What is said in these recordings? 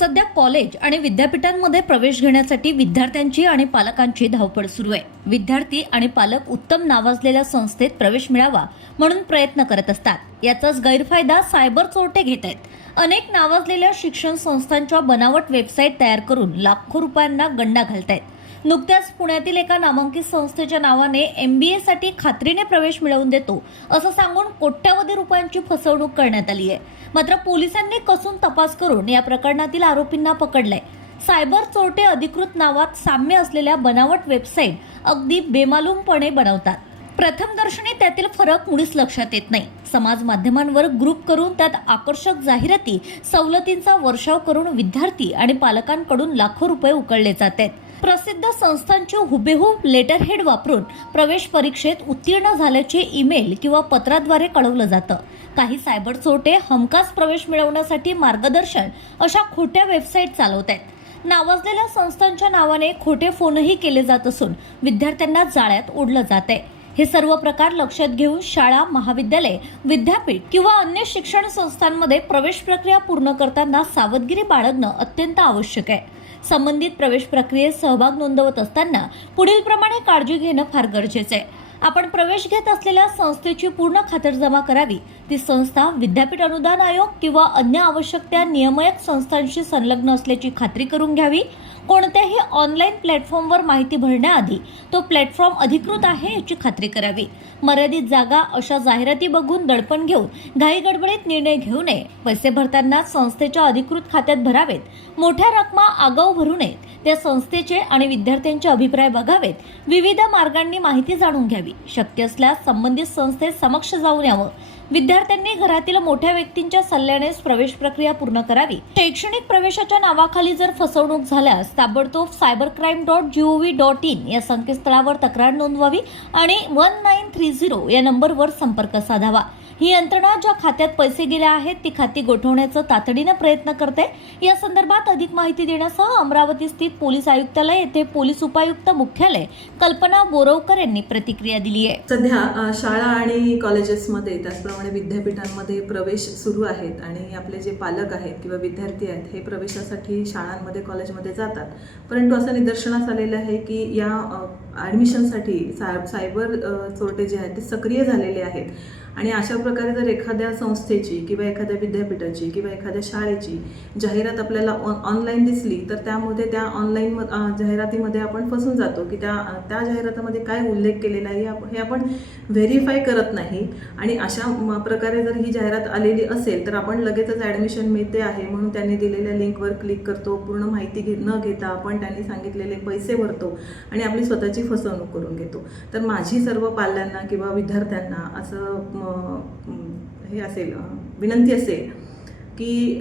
सध्या कॉलेज आणि विद्यापीठांमध्ये प्रवेश घेण्यासाठी विद्यार्थ्यांची आणि पालकांची धावपळ सुरू आहे. विद्यार्थी आणि पालक उत्तम नावाजलेल्या संस्थेत प्रवेश मिळावा म्हणून प्रयत्न करत असतात. याचाच गैरफायदा सायबर चोरटे घेत आहेत. अनेक नावाजलेल्या शिक्षण संस्थांच्या बनावट वेबसाईट तयार करून लाखो रुपयांना गंडा घालतायत. नुकत्याच पुण्यातील एका नामांकित संस्थेच्या नावाने एम बी एसाठी खात्रीने प्रवेश मिळवून देतो असं सांगून कोट्यावधी रुपयांची फसवणूक करण्यात आली आहे. मात्र पोलिसांनी कसून तपास करून या प्रकरणातील आरोपींना पकडलंय. सायबर चोरटे अधिकृत नावात साम्य असलेल्या बनावट वेबसाईट अगदी बेमालूमपणे बनवतात. प्रथम दर्शनी त्यातील फरक मुळीच लक्षात येत नाही. समाज माध्यमांवर ग्रुप करून त्यात आकर्षक जाहिराती सवलतींचा वर्षाव करून विद्यार्थी आणि पालकांकडून लाखो रुपये उकळले जात आहेत. प्रसिद्ध संस्थांचे हुबेहूब लेटर हेड वापरून प्रवेश परीक्षेत उत्तीर्ण झाल्याचे ईमेल किंवा पत्राद्वारे कळवलं जातं. काही सायबर चोटे हमखास प्रवेश मिळवण्यासाठी मार्गदर्शन अशा खोट्या वेबसाईट चालवत आहेत. नावाजलेल्या संस्थांच्या नावाने खोटे फोनही केले जात असून विद्यार्थ्यांना जाळ्यात ओढलं जात आहे. हे सर्व प्रकार लक्षात घेऊन शाळा महाविद्यालय विद्यापीठ किंवा अन्य शिक्षण संस्थांमध्ये प्रवेश प्रक्रिया पूर्ण करताना सावधगिरी बाळगणं अत्यंत आवश्यक आहे. संबंधित प्रवेश प्रक्रियेत सहभाग नोंदवत असताना पुढील प्रमाणे काळजी घेणं फार गरजेचं आहे. आपण प्रवेश घेत असलेल्या संस्थेची पूर्ण खातरजमा करावी. ती संस्था विद्यापीठ अनुदान आयोग किंवा अन्य आवश्यक त्या नियमयक संस्थांशी संलग्न असल्याची खात्री करून घ्यावी. कोणत्याही ऑनलाईन प्लॅटफॉर्मवर माहिती भरण्याआधी तो प्लॅटफॉर्म अधिकृत आहे याची खात्री करावी. मर्यादित जागा अशा जाहिराती बघून दडपण घेऊन घाई गडबडीत निर्णय घेऊ नये. पैसे भरताना संस्थेच्या अधिकृत खात्यात भरावेत. मोठ्या रकमा आगाऊ भरू नयेत. त्या संस्थेचे आणि विद्यार्थ्यांचे अभिप्राय बघावेत. विविध मार्गांनी माहिती जाणून घ्यावी. शक्य असल्यास संबंधित संस्थेत समक्ष जाऊन यावं. विद्यार्थ्यांनी घरातील मोठ्या व्यक्तींच्या सल्ल्यानेच प्रवेश प्रक्रिया पूर्ण करावी. शैक्षणिक प्रवेशाच्या नावाखाली जर फसवणूक झाल्यास ताबडतोब cyber crime dot G O V dot in या संकेतस्थळावर तक्रार नोंदवावी आणि वन नाईन थ्री झिरो या नंबरवर संपर्क साधावा. ही यंत्रणा ज्या खात्यात पैसे गेले आहेत ती खाती गोठवण्याचा तातडीनं प्रयत्न करते. या संदर्भात अधिक माहिती देण्यासह अमरावती स्थित पोलीस आयुक्तालय येथे पोलीस उपायुक्त मुख्यालय कल्पना बोरवकर यांनी प्रतिक्रिया दिली आहे. सध्या शाळा आणि कॉलेजेसमध्ये त्याचप्रमाणे विद्यापीठांमध्ये प्रवेश सुरू आहेत आणि आपले जे पालक आहेत किंवा विद्यार्थी आहेत हे प्रवेशासाठी शाळांमध्ये कॉलेजमध्ये जातात. परंतु असं निदर्शनास आलेलं आहे की या ॲडमिशनसाठी साय सायबर चोरटे जे आहेत ते सक्रिय झालेले आहेत. आणि अशा प्रकारे जर एखाद्या संस्थेची किंवा एखाद्या विद्यापीठाची किंवा एखाद्या शाळेची जाहिरात आपल्याला ऑन ऑनलाईन दिसली तर त्यामध्ये त्या ऑनलाईन म- जाहिरातीमध्ये आपण फसून जातो की त्या त्या जाहिरातामध्ये काय उल्लेख केलेला आहे हे हे आपण व्हेरीफाय करत नाही. आणि अशा म- प्रकारे जर ही जाहिरात आलेली असेल तर आपण लगेचच ॲडमिशन मिळते आहे म्हणून त्यांनी दिलेल्या लिंकवर क्लिक करतो. पूर्ण माहिती घे न घेता आपण त्यांनी सांगितलेले पैसे भरतो. आणि आपली स्वतःची फसवणूक करून घेतो. तर माझी सर्व पाल्यांना किंवा विद्यार्थ्यांना असं हे असेल विनंती असेल की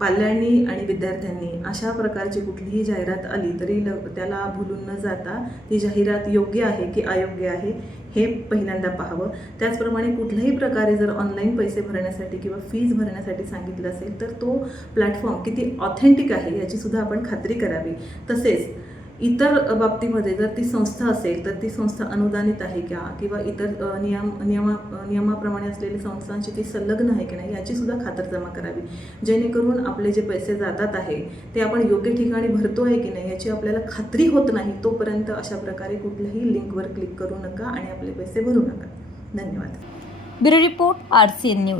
पाल्यांनी आणि विद्यार्थ्यांनी अशा प्रकारची कुठलीही जाहिरात आली तरी ल त्याला भुलून न जाता ती जाहिरात योग्य आहे की अयोग्य आहे हे पहिल्यांदा पाहावं. त्याचप्रमाणे कुठल्याही प्रकारे जर ऑनलाईन पैसे भरण्यासाठी किंवा फीज भरण्यासाठी सांगितलं असेल तर तो प्लॅटफॉर्म किती ऑथेंटिक आहे याची सुद्धा आपण खात्री करावी. तसेच इतर बाबतीमध्ये जर ती संस्था असेल तर ती संस्था अनुदानित आहे का? किंवा इतर नियम नियमा नियमाप्रमाणे असलेल्या संस्थांची ती संलग्न आहे की नाही याची सुद्धा खातरजमा करावी. जेणेकरून आपले जे पैसे जातात आहे ते आपण योग्य ठिकाणी भरतो आहे की नाही याची आपल्याला खात्री होत नाही तोपर्यंत अशा प्रकारे कुठल्याही लिंकवर क्लिक करू नका आणि आपले पैसे भरू नका. धन्यवाद. Bureau report N news.